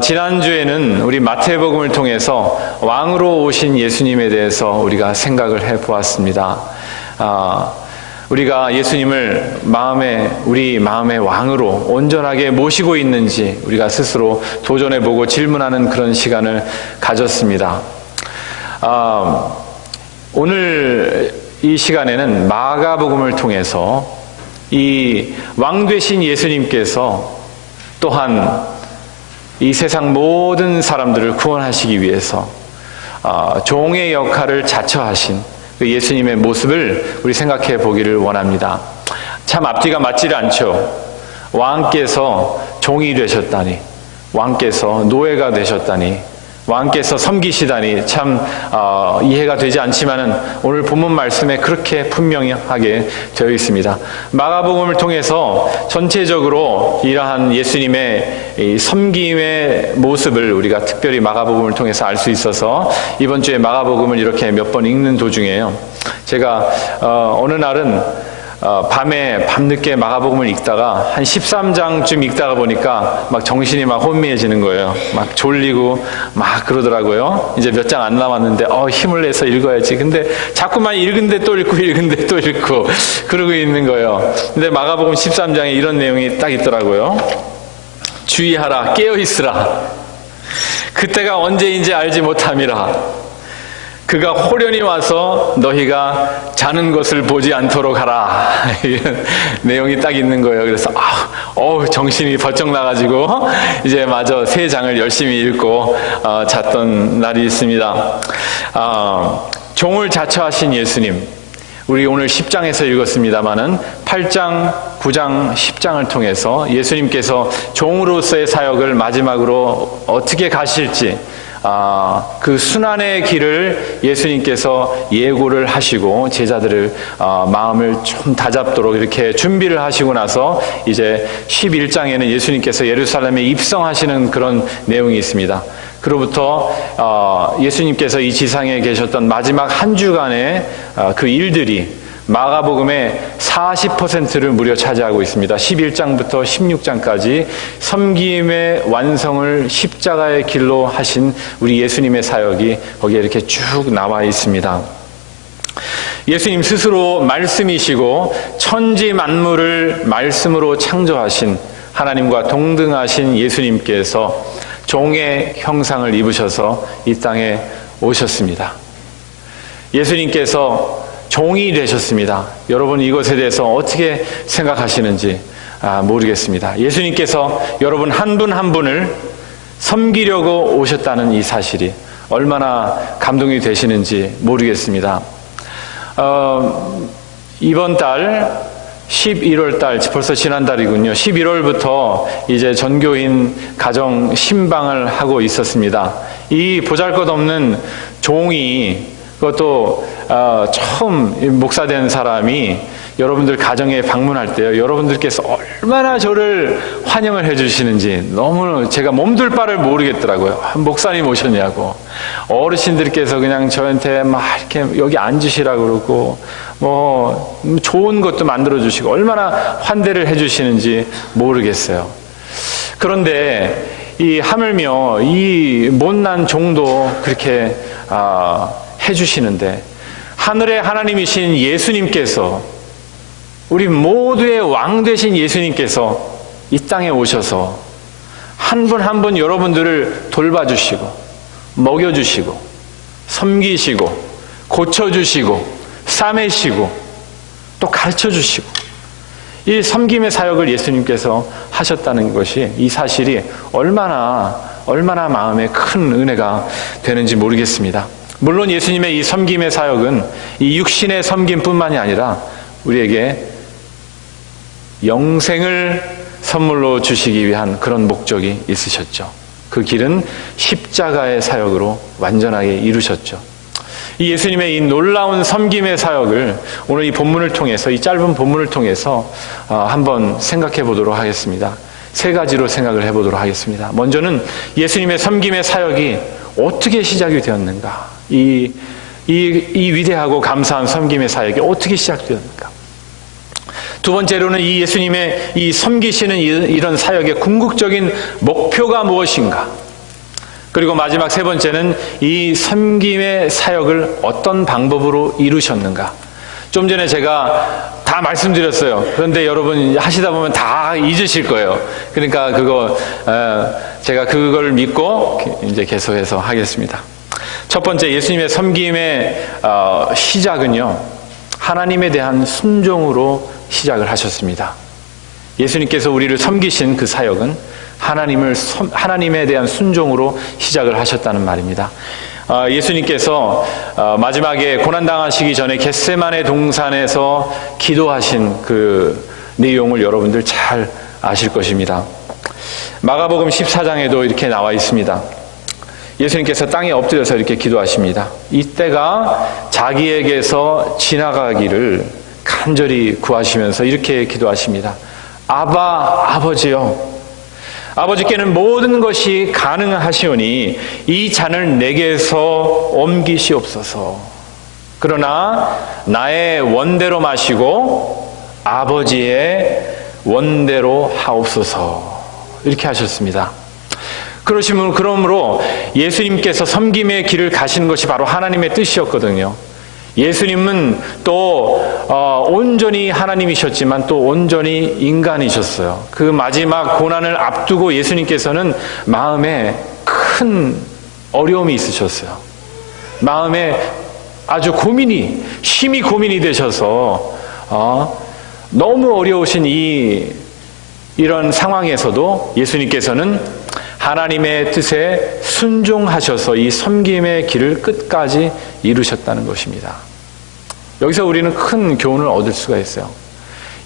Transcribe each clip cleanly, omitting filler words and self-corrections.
지난주에는 우리 마태복음을 통해서 왕으로 오신 예수님에 대해서 우리가 생각을 해보았습니다. 우리가 예수님을 우리 마음의 왕으로 온전하게 모시고 있는지 우리가 스스로 도전해보고 질문하는 그런 시간을 가졌습니다. 오늘 이 시간에는 마가복음을 통해서 이 왕 되신 예수님께서 또한 이 세상 모든 사람들을 구원하시기 위해서 종의 역할을 자처하신 그 예수님의 모습을 우리 생각해 보기를 원합니다. 참 앞뒤가 맞지를 않죠. 왕께서 종이 되셨다니, 왕께서 노예가 되셨다니, 왕께서 섬기시다니 참 이해가 되지 않지만은 오늘 본문 말씀에 그렇게 분명하게 되어 있습니다. 마가복음을 통해서 전체적으로 이러한 예수님의 이 섬김의 모습을 우리가 특별히 마가복음을 통해서 알 수 있어서 이번 주에 마가복음을 이렇게 몇 번 읽는 도중에요. 제가 어느 날은 밤늦게 마가복음을 읽다가 한 13장쯤 읽다가 보니까 막 정신이 막 혼미해지는 거예요. 막 졸리고 막 그러더라고요. 이제 몇 장 안 남았는데 힘을 내서 읽어야지. 근데 자꾸만 읽은데 또 읽고 읽은데 또 읽고 그러고 있는 거예요. 근데 마가복음 13장에 이런 내용이 딱 있더라고요. 주의하라, 깨어있으라. 그때가 언제인지 알지 못함이라. 그가 호련히 와서 너희가 자는 것을 보지 않도록 하라. 이런 내용이 딱 있는 거예요. 그래서 정신이 벌쩍 나가지고 이제 마저 3장을 열심히 읽고 잤던 날이 있습니다. 종을 자처하신 예수님, 우리 오늘 10장에서 읽었습니다마는 8장, 9장, 10장을 통해서 예수님께서 종으로서의 사역을 마지막으로 어떻게 가실지 그 순환의 길을 예수님께서 예고를 하시고 제자들을 마음을 좀 다잡도록 이렇게 준비를 하시고 나서 이제 11장에는 예수님께서 예루살렘에 입성하시는 그런 내용이 있습니다. 그로부터 예수님께서 이 지상에 계셨던 마지막 한 주간의 그 일들이 마가복음의 40%를 무려 차지하고 있습니다. 11장부터 16장까지 섬김의 완성을 십자가의 길로 하신 우리 예수님의 사역이 거기에 이렇게 쭉 나와 있습니다. 예수님 스스로 말씀이시고 천지 만물을 말씀으로 창조하신 하나님과 동등하신 예수님께서 종의 형상을 입으셔서 이 땅에 오셨습니다. 예수님께서 종이 되셨습니다. 여러분 이것에 대해서 어떻게 생각하시는지 모르겠습니다. 예수님께서 여러분 한 분 한 분을 섬기려고 오셨다는 이 사실이 얼마나 감동이 되시는지 모르겠습니다. 이번 달 11월 달, 벌써 지난달이군요. 11월부터 이제 전교인 가정 신방을 하고 있었습니다. 이 보잘것없는 종이, 그것도 처음 목사된 사람이 여러분들 가정에 방문할 때요, 여러분들께서 얼마나 저를 환영을 해주시는지 너무 제가 몸둘 바를 모르겠더라고요. 목사님 오셨냐고. 어르신들께서 그냥 저한테 막 이렇게 여기 앉으시라고 그러고 뭐 좋은 것도 만들어주시고 얼마나 환대를 해주시는지 모르겠어요. 그런데 하물며 이 못난 종도 그렇게 해주시는데 하늘의 하나님이신 예수님께서, 우리 모두의 왕 되신 예수님께서 이 땅에 오셔서 한 분 한 분 여러분들을 돌봐주시고 먹여주시고 섬기시고 고쳐주시고 싸매시고 또 가르쳐주시고 이 섬김의 사역을 예수님께서 하셨다는 것이, 이 사실이 얼마나 마음에 큰 은혜가 되는지 모르겠습니다. 물론 예수님의 이 섬김의 사역은 이 육신의 섬김뿐만이 아니라 우리에게 영생을 선물로 주시기 위한 그런 목적이 있으셨죠. 그 길은 십자가의 사역으로 완전하게 이루셨죠. 이 예수님의 이 놀라운 섬김의 사역을 오늘 이 본문을 통해서, 이 짧은 본문을 통해서 한번 생각해 보도록 하겠습니다. 3가지로 생각을 해보도록 하겠습니다. 먼저는 예수님의 섬김의 사역이 어떻게 시작이 되었는가? 이 위대하고 감사한 섬김의 사역이 어떻게 시작되었는가? 두 번째로는 이 예수님의 이 섬기시는 이런 사역의 궁극적인 목표가 무엇인가? 그리고 마지막 세 번째는 이 섬김의 사역을 어떤 방법으로 이루셨는가? 좀 전에 제가 다 말씀드렸어요. 그런데 여러분 하시다 보면 다 잊으실 거예요. 그러니까 제가 그걸 믿고 이제 계속해서 하겠습니다. 첫 번째, 예수님의 섬김의 시작은요, 하나님에 대한 순종으로 시작을 하셨습니다. 예수님께서 우리를 섬기신 그 사역은 하나님에 대한 순종으로 시작을 하셨다는 말입니다. 예수님께서 마지막에 고난당하시기 전에 겟세마네 동산에서 기도하신 그 내용을 여러분들 잘 아실 것입니다. 마가복음 14장에도 이렇게 나와 있습니다. 예수님께서 땅에 엎드려서 이렇게 기도하십니다. 이때가 자기에게서 지나가기를 간절히 구하시면서 이렇게 기도하십니다. 아버지여, 아버지께는 모든 것이 가능하시오니 이 잔을 내게서 옮기시옵소서. 그러나 나의 원대로 마시고 아버지의 원대로 하옵소서. 이렇게 하셨습니다. 그러므로 예수님께서 섬김의 길을 가시는 것이 바로 하나님의 뜻이었거든요. 예수님은 또 온전히 하나님이셨지만 또 온전히 인간이셨어요. 그 마지막 고난을 앞두고 예수님께서는 마음에 큰 어려움이 있으셨어요. 마음에 아주 심히 고민이 되셔서 너무 어려우신 이런 상황에서도 예수님께서는 하나님의 뜻에 순종하셔서 이 섬김의 길을 끝까지 이루셨다는 것입니다. 여기서 우리는 큰 교훈을 얻을 수가 있어요.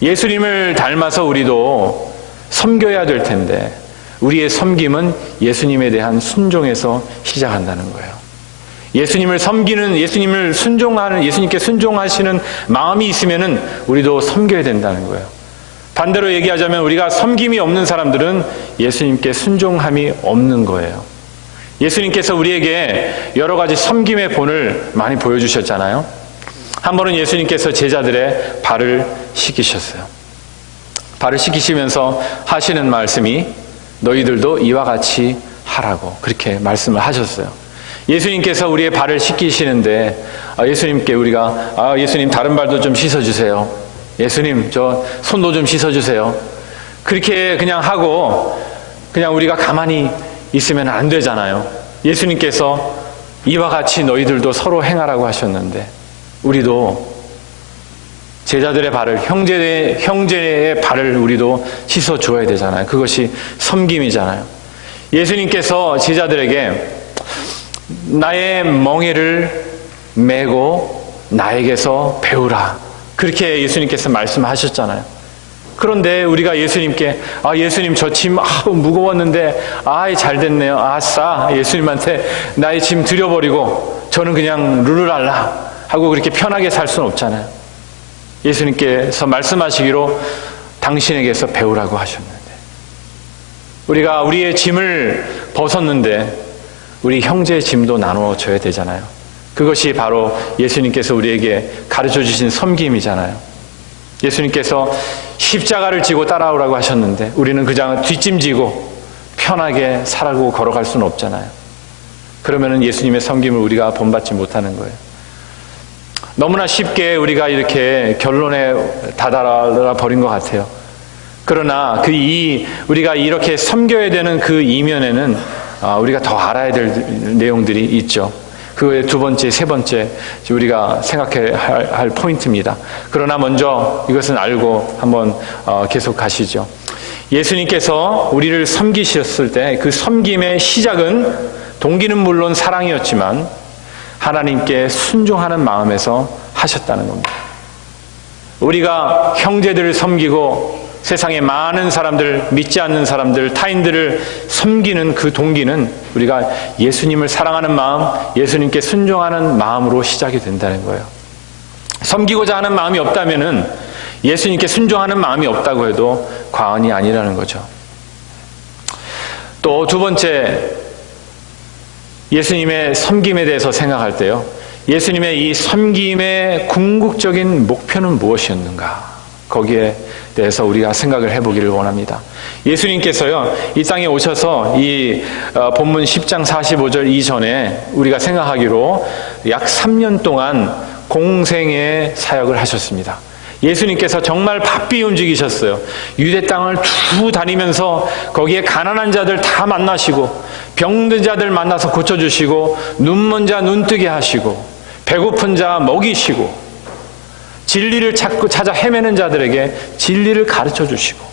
예수님을 닮아서 우리도 섬겨야 될 텐데 우리의 섬김은 예수님에 대한 순종에서 시작한다는 거예요. 예수님을 섬기는, 예수님께 순종하시는 마음이 있으면은 우리도 섬겨야 된다는 거예요. 반대로 얘기하자면 우리가 섬김이 없는 사람들은 예수님께 순종함이 없는 거예요. 예수님께서 우리에게 여러 가지 섬김의 본을 많이 보여주셨잖아요. 한 번은 예수님께서 제자들의 발을 씻기셨어요. 발을 씻기시면서 하시는 말씀이 너희들도 이와 같이 하라고 그렇게 말씀을 하셨어요. 예수님께서 우리의 발을 씻기시는데 예수님께 우리가 예수님 다른 발도 좀 씻어주세요. 예수님 저 손도 좀 씻어주세요. 그렇게 그냥 하고 그냥 우리가 가만히 있으면 안 되잖아요. 예수님께서 이와 같이 너희들도 서로 행하라고 하셨는데 우리도 제자들의 발을, 형제의 발을 우리도 씻어줘야 되잖아요. 그것이 섬김이잖아요. 예수님께서 제자들에게 나의 멍에를 메고 나에게서 배우라. 그렇게 예수님께서 말씀하셨잖아요. 그런데 우리가 예수님께 예수님 저 짐 무거웠는데 잘 됐네요. 아싸 예수님한테 나의 짐 드려버리고 저는 그냥 룰루랄라 하고 그렇게 편하게 살 수는 없잖아요. 예수님께서 말씀하시기로 당신에게서 배우라고 하셨는데 우리가 우리의 짐을 벗었는데 우리 형제의 짐도 나눠줘야 되잖아요. 그것이 바로 예수님께서 우리에게 가르쳐 주신 섬김이잖아요. 예수님께서 십자가를 지고 따라오라고 하셨는데 우리는 그냥 뒷짐지고 편하게 살고 걸어갈 수는 없잖아요. 그러면은 예수님의 섬김을 우리가 본받지 못하는 거예요. 너무나 쉽게 우리가 이렇게 결론에 다다라 버린 것 같아요. 그러나 우리가 이렇게 섬겨야 되는 그 이면에는 우리가 더 알아야 될 내용들이 있죠. 그 외에 두 번째, 세 번째 우리가 생각해야 할 포인트입니다. 그러나 먼저 이것은 알고 한번 계속 가시죠. 예수님께서 우리를 섬기셨을 때 그 섬김의 시작은 동기는 물론 사랑이었지만 하나님께 순종하는 마음에서 하셨다는 겁니다. 우리가 형제들을 섬기고 세상의 많은 사람들, 믿지 않는 사람들, 타인들을 섬기는 그 동기는 우리가 예수님을 사랑하는 마음, 예수님께 순종하는 마음으로 시작이 된다는 거예요. 섬기고자 하는 마음이 없다면은 예수님께 순종하는 마음이 없다고 해도 과언이 아니라는 거죠. 또 두 번째, 예수님의 섬김에 대해서 생각할 때요. 예수님의 이 섬김의 궁극적인 목표는 무엇이었는가? 거기에 대해서 우리가 생각을 해보기를 원합니다. 예수님께서요, 이 땅에 오셔서 이 본문 10장 45절 이전에 우리가 생각하기로 약 3년 동안 공생의 사역을 하셨습니다. 예수님께서 정말 바삐 움직이셨어요. 유대 땅을 두 다니면서 거기에 가난한 자들 다 만나시고, 병든 자들 만나서 고쳐주시고, 눈먼 자 눈뜨게 하시고, 배고픈 자 먹이시고, 진리를 찾아 헤매는 자들에게 진리를 가르쳐 주시고,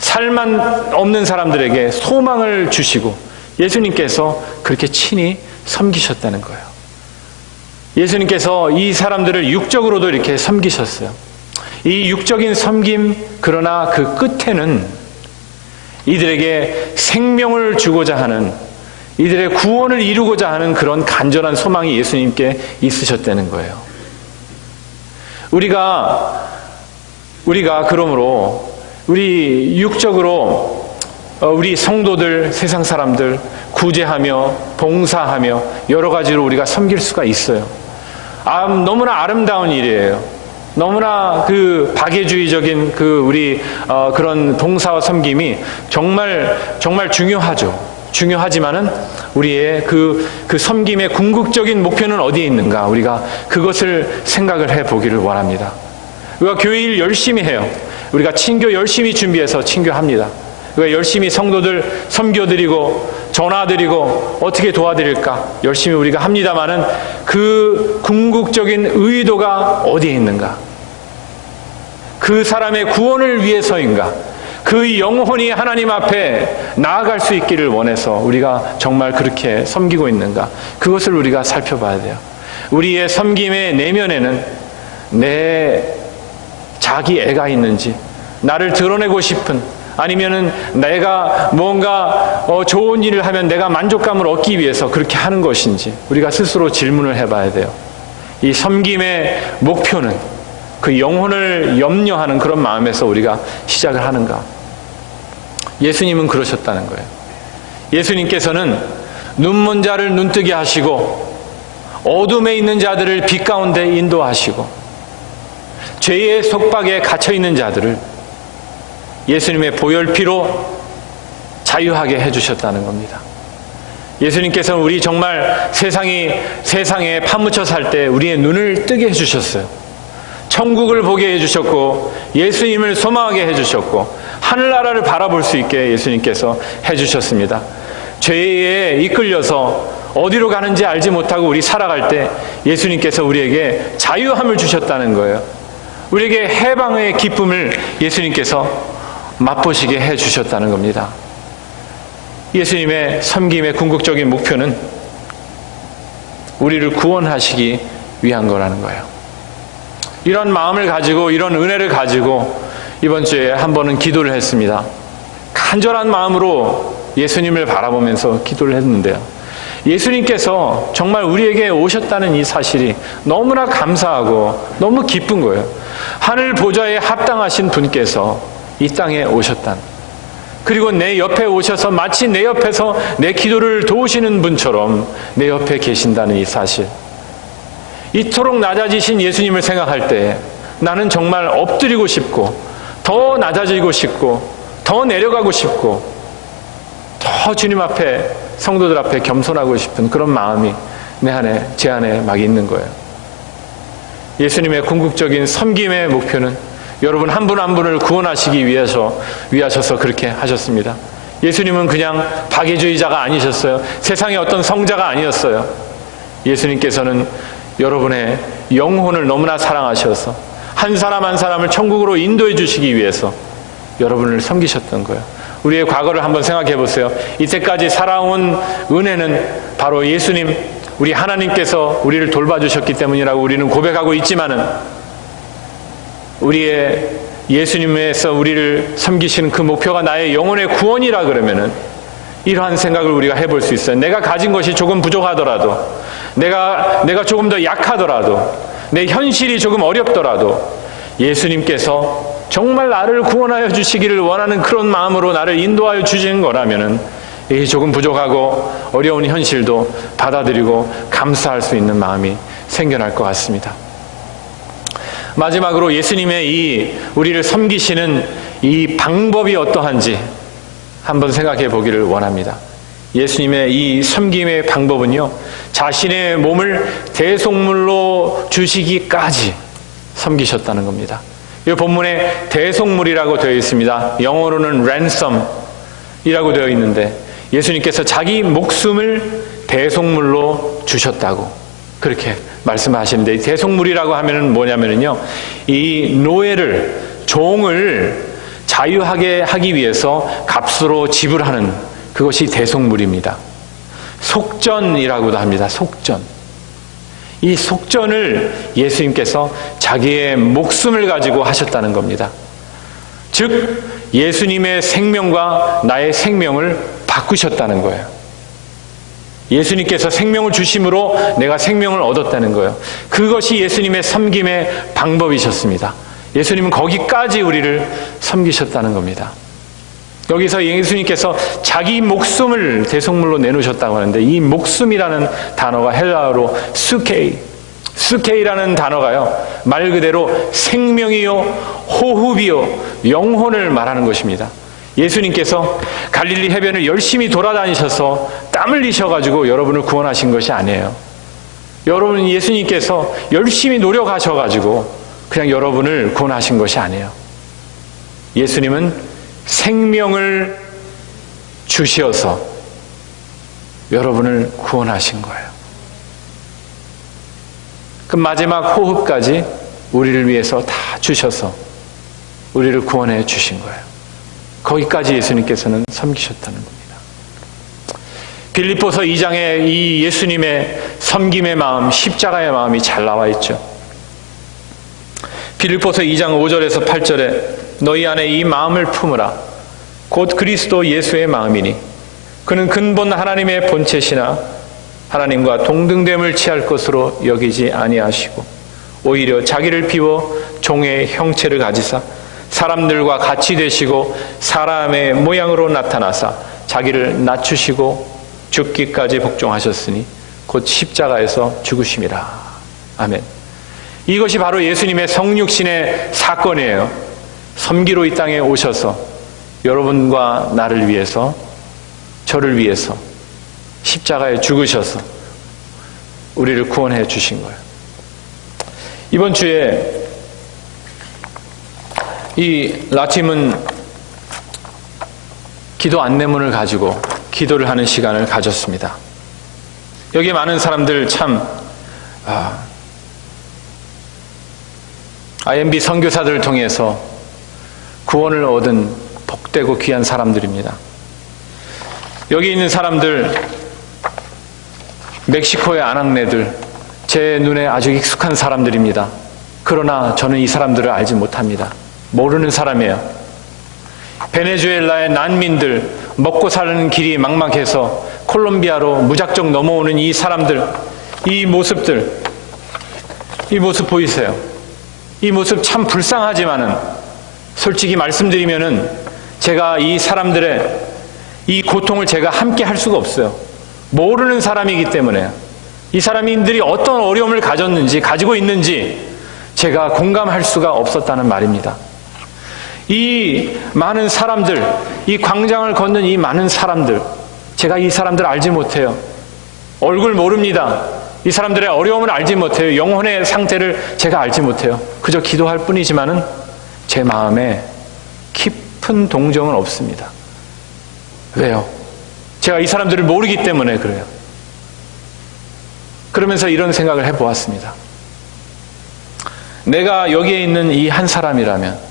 살만 없는 사람들에게 소망을 주시고, 예수님께서 그렇게 친히 섬기셨다는 거예요. 예수님께서 이 사람들을 육적으로도 이렇게 섬기셨어요. 이 육적인 섬김, 그러나 그 끝에는 이들에게 생명을 주고자 하는, 이들의 구원을 이루고자 하는 그런 간절한 소망이 예수님께 있으셨다는 거예요. 우리가 그러므로 우리 육적으로 우리 성도들, 세상 사람들 구제하며 봉사하며 여러 가지로 우리가 섬길 수가 있어요. 너무나 아름다운 일이에요. 너무나 그 박애주의적인 우리 그런 봉사와 섬김이 정말 중요하죠. 중요하지만은 우리의 그 섬김의 궁극적인 목표는 어디에 있는가? 우리가 그것을 생각을 해보기를 원합니다. 우리가 교회 일 열심히 해요. 우리가 친교 열심히 준비해서 친교합니다. 우리가 열심히 성도들 섬겨드리고 전화드리고 어떻게 도와드릴까? 열심히 우리가 합니다마는 그 궁극적인 의도가 어디에 있는가? 그 사람의 구원을 위해서인가? 그 영혼이 하나님 앞에 나아갈 수 있기를 원해서 우리가 정말 그렇게 섬기고 있는가? 그것을 우리가 살펴봐야 돼요. 우리의 섬김의 내면에는 내 자기 애가 있는지, 나를 드러내고 싶은, 아니면은 내가 뭔가 좋은 일을 하면 내가 만족감을 얻기 위해서 그렇게 하는 것인지 우리가 스스로 질문을 해봐야 돼요. 이 섬김의 목표는 그 영혼을 염려하는 그런 마음에서 우리가 시작을 하는가? 예수님은 그러셨다는 거예요. 예수님께서는 눈먼 자를 눈뜨게 하시고, 어둠에 있는 자들을 빛 가운데 인도하시고, 죄의 속박에 갇혀있는 자들을 예수님의 보혈피로 자유하게 해주셨다는 겁니다. 예수님께서는 우리 정말 세상에 파묻혀 살 때 우리의 눈을 뜨게 해주셨어요. 천국을 보게 해주셨고, 예수님을 소망하게 해주셨고, 하늘나라를 바라볼 수 있게 예수님께서 해주셨습니다. 죄에 이끌려서 어디로 가는지 알지 못하고 우리 살아갈 때 예수님께서 우리에게 자유함을 주셨다는 거예요. 우리에게 해방의 기쁨을 예수님께서 맛보시게 해주셨다는 겁니다. 예수님의 섬김의 궁극적인 목표는 우리를 구원하시기 위한 거라는 거예요. 이런 마음을 가지고, 이런 은혜를 가지고 이번 주에 한 번은 기도를 했습니다. 간절한 마음으로 예수님을 바라보면서 기도를 했는데요. 예수님께서 정말 우리에게 오셨다는 이 사실이 너무나 감사하고 너무 기쁜 거예요. 하늘 보좌에 합당하신 분께서 이 땅에 오셨다는, 그리고 내 옆에 오셔서 마치 내 옆에서 내 기도를 도우시는 분처럼 내 옆에 계신다는 이 사실, 이토록 낮아지신 예수님을 생각할 때 나는 정말 엎드리고 싶고, 더 낮아지고 싶고, 더 내려가고 싶고, 더 주님 앞에, 성도들 앞에 겸손하고 싶은 그런 마음이 제 안에 막 있는 거예요. 예수님의 궁극적인 섬김의 목표는 여러분 한 분 한 분을 구원하시기 위하셔서 그렇게 하셨습니다. 예수님은 그냥 박애주의자가 아니셨어요. 세상의 어떤 성자가 아니었어요. 예수님께서는 여러분의 영혼을 너무나 사랑하셔서 한 사람 한 사람을 천국으로 인도해 주시기 위해서 여러분을 섬기셨던 거예요. 우리의 과거를 한번 생각해 보세요. 이때까지 살아온 은혜는 바로 예수님, 우리 하나님께서 우리를 돌봐주셨기 때문이라고 우리는 고백하고 있지만은, 우리의 예수님에서 우리를 섬기시는 그 목표가 나의 영혼의 구원이라 그러면은 이러한 생각을 우리가 해볼 수 있어요. 내가 가진 것이 조금 부족하더라도, 내가 조금 더 약하더라도, 내 현실이 조금 어렵더라도 예수님께서 정말 나를 구원하여 주시기를 원하는 그런 마음으로 나를 인도하여 주시는 거라면은 이 조금 부족하고 어려운 현실도 받아들이고 감사할 수 있는 마음이 생겨날 것 같습니다. 마지막으로 예수님의 이 우리를 섬기시는 이 방법이 어떠한지 한번 생각해 보기를 원합니다. 예수님의 이 섬김의 방법은요, 자신의 몸을 대속물로 주시기까지 섬기셨다는 겁니다. 이 본문에 대속물이라고 되어 있습니다. 영어로는 ransom이라고 되어 있는데 예수님께서 자기 목숨을 대속물로 주셨다고 그렇게 말씀하시는데, 대속물이라고 하면은 뭐냐면요, 이 노예를, 종을 자유하게 하기 위해서 값으로 지불하는 그것이 대속물입니다. 속전이라고도 합니다. 속전. 이 속전을 예수님께서 자기의 목숨을 가지고 하셨다는 겁니다. 즉 예수님의 생명과 나의 생명을 바꾸셨다는 거예요. 예수님께서 생명을 주심으로 내가 생명을 얻었다는 거예요. 그것이 예수님의 섬김의 방법이셨습니다. 예수님은 거기까지 우리를 섬기셨다는 겁니다. 여기서 예수님께서 자기 목숨을 대속물로 내놓으셨다고 하는데, 이 목숨이라는 단어가 헬라어로 스케이라는 단어가요, 말 그대로 생명이요 호흡이요 영혼을 말하는 것입니다. 예수님께서 갈릴리 해변을 열심히 돌아다니셔서 땀 흘리셔가지고 여러분을 구원하신 것이 아니에요. 여러분, 예수님께서 열심히 노력하셔가지고 그냥 여러분을 구원하신 것이 아니에요. 예수님은 생명을 주시어서 여러분을 구원하신 거예요. 그 마지막 호흡까지 우리를 위해서 다 주셔서 우리를 구원해 주신 거예요. 거기까지 예수님께서는 섬기셨다는 겁니다. 빌립보서 2장에 이 예수님의 섬김의 마음, 십자가의 마음이 잘 나와 있죠. 빌립보서 2장 5절에서 8절에 너희 안에 이 마음을 품으라. 곧 그리스도 예수의 마음이니 그는 근본 하나님의 본체시나 하나님과 동등됨을 취할 것으로 여기지 아니하시고 오히려 자기를 비워 종의 형체를 가지사 사람들과 같이 되시고 사람의 모양으로 나타나사 자기를 낮추시고 죽기까지 복종하셨으니 곧 십자가에서 죽으심이라. 아멘. 이것이 바로 예수님의 성육신의 사건이에요. 섬기로 이 땅에 오셔서 여러분과 나를 위해서, 저를 위해서 십자가에 죽으셔서 우리를 구원해 주신 거예요. 이번 주에 이 라팀은 기도 안내문을 가지고 기도를 하는 시간을 가졌습니다. 여기 많은 사람들 참 IMB 선교사들을 통해서 구원을 얻은 복되고 귀한 사람들입니다. 여기 있는 사람들, 멕시코의 아낙네들, 제 눈에 아주 익숙한 사람들입니다. 그러나 저는 이 사람들을 알지 못합니다. 모르는 사람이에요. 베네수엘라의 난민들, 먹고 사는 길이 막막해서 콜롬비아로 무작정 넘어오는 이 사람들, 이 모습들, 이 모습 보이세요? 이 모습 참 불쌍하지만은 솔직히 말씀드리면은 제가 이 사람들의 이 고통을 제가 함께 할 수가 없어요. 모르는 사람이기 때문에. 이 사람들이 어떤 어려움을 가지고 있는지 제가 공감할 수가 없었다는 말입니다. 이 많은 사람들, 이 광장을 걷는 이 많은 사람들, 제가 이 사람들 알지 못해요. 얼굴 모릅니다. 이 사람들의 어려움을 알지 못해요. 영혼의 상태를 제가 알지 못해요. 그저 기도할 뿐이지만은 제 마음에 깊은 동정은 없습니다. 왜요? 제가 이 사람들을 모르기 때문에 그래요. 그러면서 이런 생각을 해보았습니다. 내가 여기에 있는 이 한 사람이라면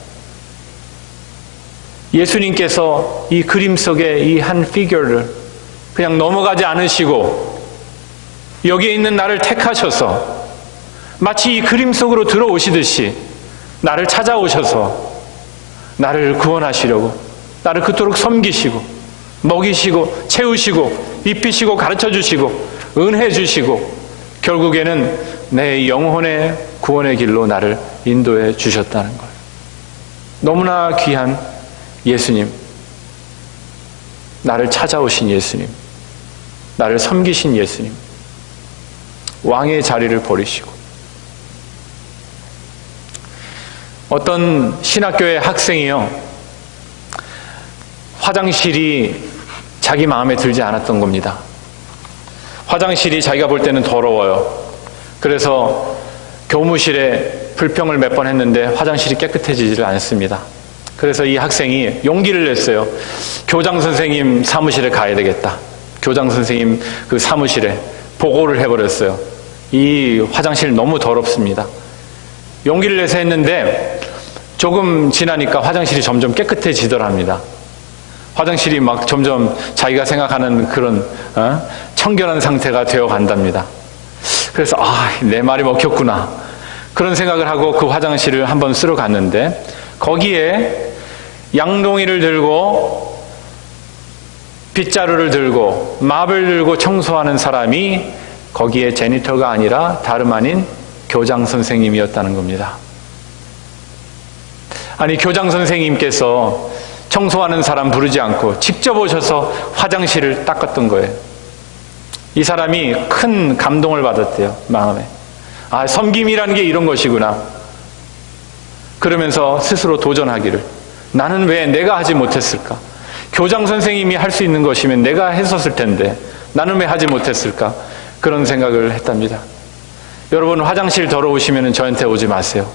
예수님께서 이 그림 속의 이 한 피규어를 그냥 넘어가지 않으시고 여기에 있는 나를 택하셔서 마치 이 그림 속으로 들어오시듯이 나를 찾아오셔서 나를 구원하시려고, 나를 그토록 섬기시고 먹이시고 채우시고 입히시고 가르쳐주시고 은혜 주시고 결국에는 내 영혼의 구원의 길로 나를 인도해 주셨다는 거예요. 너무나 귀한 예수님, 나를 찾아오신 예수님, 나를 섬기신 예수님, 왕의 자리를 버리시고 어떤 신학교의 학생이요, 화장실이 자기 마음에 들지 않았던 겁니다. 화장실이 자기가 볼 때는 더러워요. 그래서 교무실에 불평을 몇 번 했는데 화장실이 깨끗해지지를 않습니다. 그래서 이 학생이 용기를 냈어요. 교장 선생님 사무실에 가야 되겠다. 교장 선생님 그 사무실에 보고를 해버렸어요. 이 화장실 너무 더럽습니다. 용기를 내서 했는데 조금 지나니까 화장실이 점점 깨끗해지더랍니다. 화장실이 막 점점 자기가 생각하는 그런 청결한 상태가 되어 간답니다. 그래서 내 말이 먹혔구나, 그런 생각을 하고 그 화장실을 한번 쓰러 갔는데, 거기에 양동이를 들고 빗자루를 들고 맙을 들고 청소하는 사람이 거기에 제니터가 아니라 다름 아닌 교장 선생님이었다는 겁니다. 아니, 교장 선생님께서 청소하는 사람 부르지 않고 직접 오셔서 화장실을 닦았던 거예요. 이 사람이 큰 감동을 받았대요, 마음에. 섬김이라는 게 이런 것이구나. 그러면서 스스로 도전하기를, 나는 왜 내가 하지 못했을까? 교장 선생님이 할 수 있는 것이면 내가 했었을 텐데 나는 왜 하지 못했을까? 그런 생각을 했답니다. 여러분, 화장실 더러우시면 저한테 오지 마세요.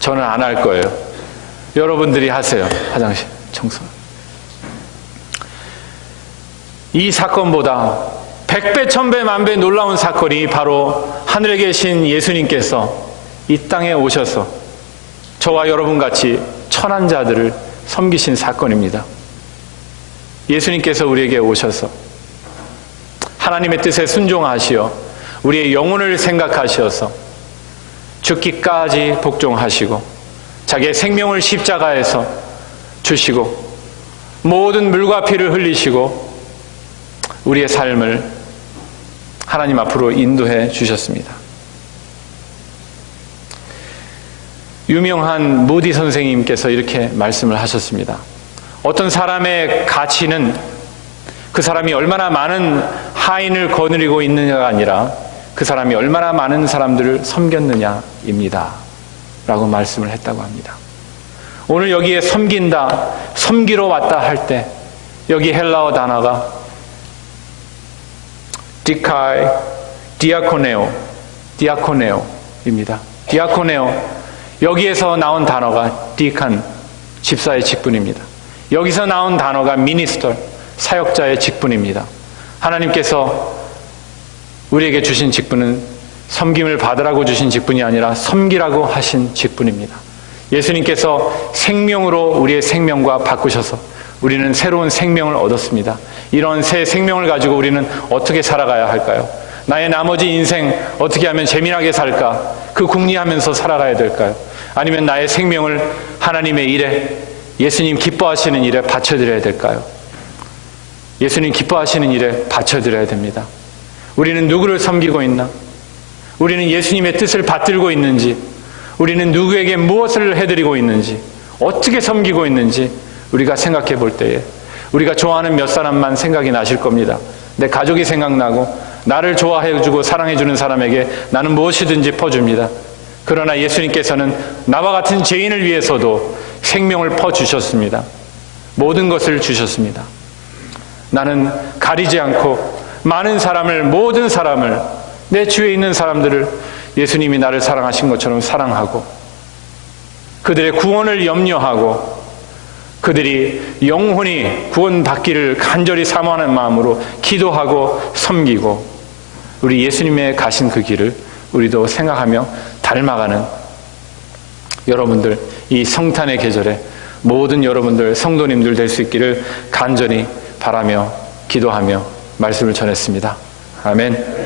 저는 안 할 거예요. 여러분들이 하세요, 화장실 청소. 이 사건보다 100배, 1000배, 만배 놀라운 사건이 바로 하늘에 계신 예수님께서 이 땅에 오셔서 저와 여러분같이 천한 자들을 섬기신 사건입니다. 예수님께서 우리에게 오셔서 하나님의 뜻에 순종하시어 우리의 영혼을 생각하셔서 죽기까지 복종하시고 자기의 생명을 십자가에서 주시고 모든 물과 피를 흘리시고 우리의 삶을 하나님 앞으로 인도해 주셨습니다. 유명한 모디 선생님께서 이렇게 말씀을 하셨습니다. 어떤 사람의 가치는 그 사람이 얼마나 많은 하인을 거느리고 있느냐가 아니라 그 사람이 얼마나 많은 사람들을 섬겼느냐입니다. 라고 말씀을 했다고 합니다. 오늘 여기에 섬긴다, 섬기러 왔다 할 때 여기 헬라어 단어가 디카이, 디아코네오입니다. 디아코네오, 여기에서 나온 단어가 디칸, 집사의 직분입니다. 여기서 나온 단어가 미니스터, 사역자의 직분입니다. 하나님께서 우리에게 주신 직분은 섬김을 받으라고 주신 직분이 아니라 섬기라고 하신 직분입니다. 예수님께서 생명으로 우리의 생명과 바꾸셔서 우리는 새로운 생명을 얻었습니다. 이런 새 생명을 가지고 우리는 어떻게 살아가야 할까요? 나의 나머지 인생 어떻게 하면 재미나게 살까? 그 궁리하면서 살아가야 될까요? 아니면 나의 생명을 하나님의 일에, 예수님 기뻐하시는 일에 바쳐드려야 될까요? 예수님 기뻐하시는 일에 바쳐드려야 됩니다. 우리는 누구를 섬기고 있나? 우리는 예수님의 뜻을 받들고 있는지, 우리는 누구에게 무엇을 해드리고 있는지, 어떻게 섬기고 있는지 우리가 생각해 볼 때에 우리가 좋아하는 몇 사람만 생각이 나실 겁니다. 내 가족이 생각나고 나를 좋아해주고 사랑해주는 사람에게 나는 무엇이든지 퍼줍니다. 그러나 예수님께서는 나와 같은 죄인을 위해서도 생명을 퍼주셨습니다. 모든 것을 주셨습니다. 나는 가리지 않고 많은 사람을, 모든 사람을, 내 주위에 있는 사람들을 예수님이 나를 사랑하신 것처럼 사랑하고 그들의 구원을 염려하고 그들이 영혼이 구원받기를 간절히 사모하는 마음으로 기도하고 섬기고 우리 예수님의 가신 그 길을 우리도 생각하며 닮아가는 여러분들, 이 성탄의 계절에 모든 여러분들 성도님들 될 수 있기를 간절히 바라며 기도하며 말씀을 전했습니다. 아멘.